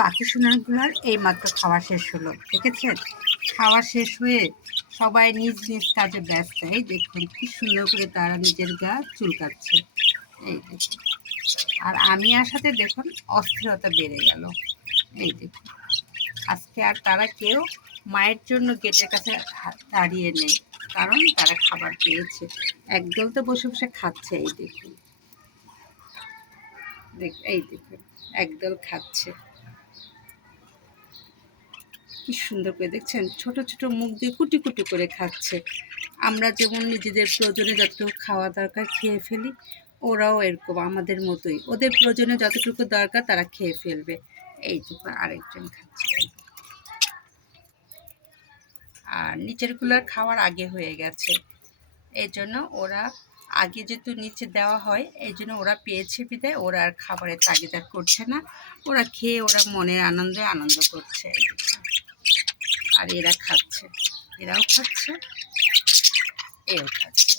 পাখি সোনাগুলোর এইমাত্র খাওয়া শেষ হলো, দেখেছেন? খাওয়া শেষ হয়ে সবাই নিজ নিজ কাজে ব্যস্ত। এই দেখুন কি সুন্দর করে তারা নিজের গা চুলকাচ্ছে, এই দেখুন। আর আমি আসাতে দেখুন অস্থিরতা বেড়ে গেল। এই দেখুন আজকে আর তারা কেউ মায়ের জন্য গেটের কাছে দাঁড়িয়ে নেই, কারণ তারা খাবার পেয়েছে। একদল তো বসে বসে খাচ্ছে, এই দেখুন, এই দেখুন একদল খাচ্ছে। কি সুন্দর করে দেখছেন, ছোট ছোট মুখ দিয়ে কুটি কুটি করে খাচ্ছে। আমরা যেমন নিজেদের প্রয়োজনে যতটুকু খাওয়া দরকার খেয়ে ফেলি, ওরাও এরকম আমাদের মতোই, ওদের প্রয়োজনে যতটুকু দরকার তারা খেয়ে ফেলবে। এই দেখুন আরেকজন খাচ্ছে। আর নিচেরগুলোর খাওয়ার আগে হয়ে গেছে, এই জন্য ওরা আগে যেহেতু নিচে দেওয়া হয়, এই জন্য ওরা পেয়েছে বিদায় ওরা আর খাবারের তাগিদা করছে না। ওরা খেয়ে ওরা মনের আনন্দে আনন্দ করছে। আর এরা খাচ্ছে, এরাও খাচ্ছে, এও খাচ্ছে।